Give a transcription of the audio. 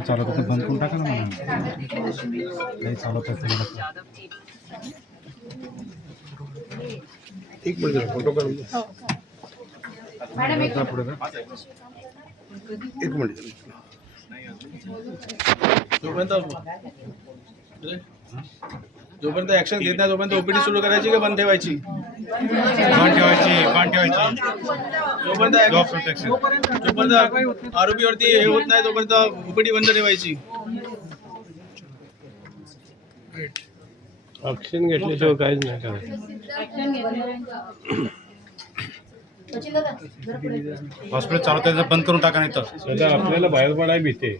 चालत होतं बंद करून टाका ना म्हणा. काही चालत असेल एक मिनिट फोटो काढून द्या. पुढे का? एक मिनिट जोपर्यंत ऍक्शन घेत नाही तोपर्यंत ओपीडी सुरू करायची का बंद ठेवायची? बंद ठेवायची. जोपर्यंत आरोपीवरती हे होत नाही तोपर्यंत ओपीडी बंद ठेवायची. ऍक्शन घेतल्याशिवाय काहीच नाही करायचं. हॉस्पिटल चालवत आहे बंद करून टाका नाही तर आता आपल्याला बाहेर पडायला भीते.